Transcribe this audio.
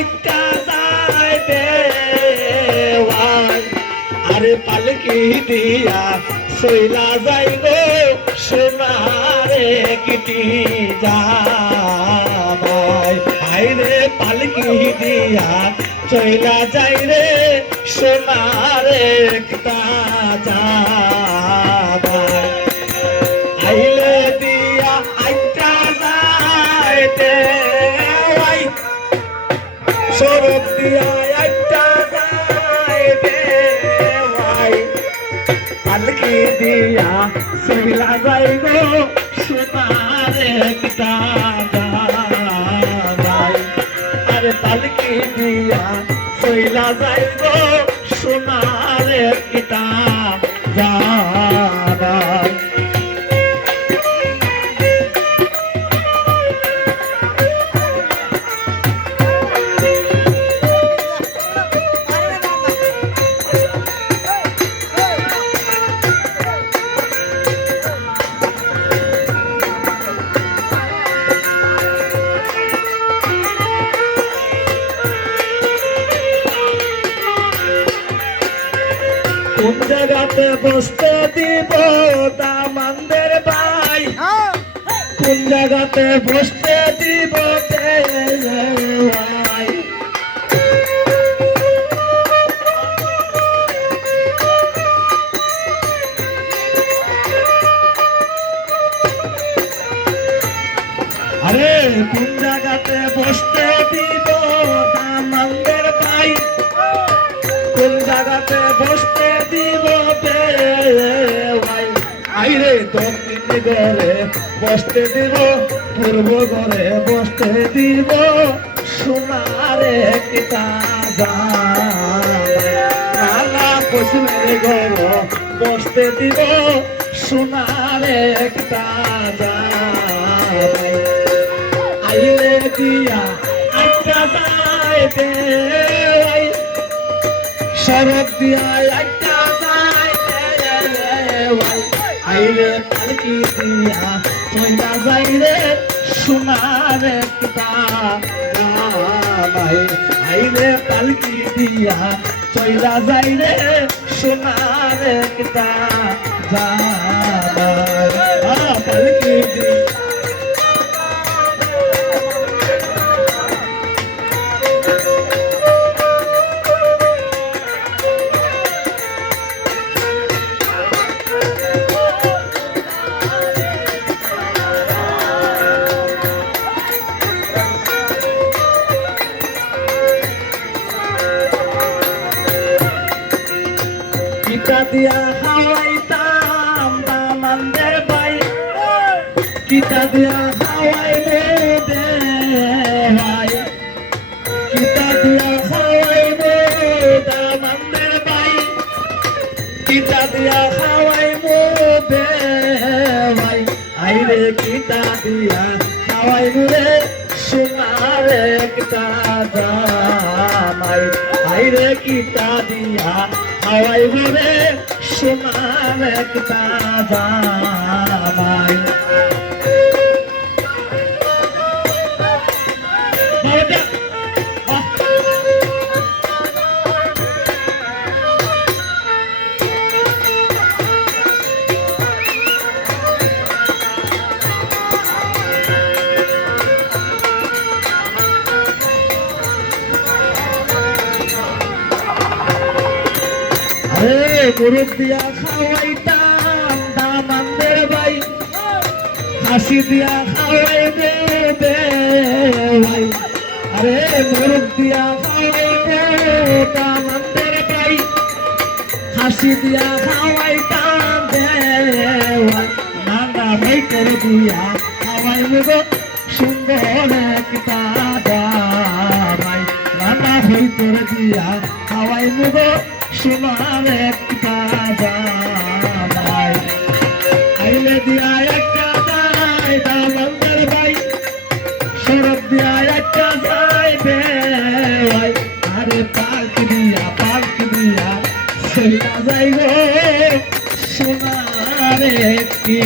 একটা যাইবে আরে পালকি দিয়া সইলা যাইব সোনারে কিটি যাবাই। আইরে পালকি দিয়া চইলা যাই রে সোনারে একটা যাবাই। দিয়া সেগুলা যাই গো সোনার আরে পালকি দিয়া সইলা যাইব সোনার একটা যাই কোন জায়গাতে বসতে দিব দামানদের ভাই। কোন জায়গাতে বসতে দিব ভাই। আরে কোন জায়গাতে বসতে দিব দামানদের ভাই। কোন জায়গাতে বসতে বসতে দিব, পূর্ব ঘরে বসতে দিব। সোনারে নানা পশ্চিমের ঘর বসতে দিব, সোনারে কিতা আইরে দিয়া আটটা শরৎ দিয়া একটা আইরে পালকি দিয়া? চইলা যাইরে সোনার একটা আইরে পালকি দিয়া? চইলা যাইরে সোনার একটা কিতা দিয়া হাওয়াইতাম দামানদের বাই কিতা দিয়া হাওয়াইলে দে ভাই? কিতা দিয়া হাওয়াইলে দামানদের বাই কিতা দিয়া হাওয়াইমো দে ভাই? আইরে কিতা দিয়া হাওয়াইমো রে, সোনার একটা জামাই। আইরে কিতা দিয়া হাওয়াইমো রে সোনার একটা জামাই আরে গরু দিয়া খাওয়াইতাম, দামানদের বাই হাসি দিয়া খাওয়াই দে ভাই। আরে গরু দিয়া খাওয়াই দে, দামানদের বাই হাসি দিয়া খাওয়াইতাম, দে ভাই। নানা ভাই করে দিয়া খাওয়াই গো, সুন্দর একটা ভাই। নানা ভাই করে দিয়া খাওয়াই গো সোনার একটা ভাই আইলে দিয়া একটা দাই দামন্দর ভাই। সরব দিয়া একটা যাই বে ভাই আরে পার্ক দিয়া পার্ক দিয়া, সেটা যাই গো সোনার একটি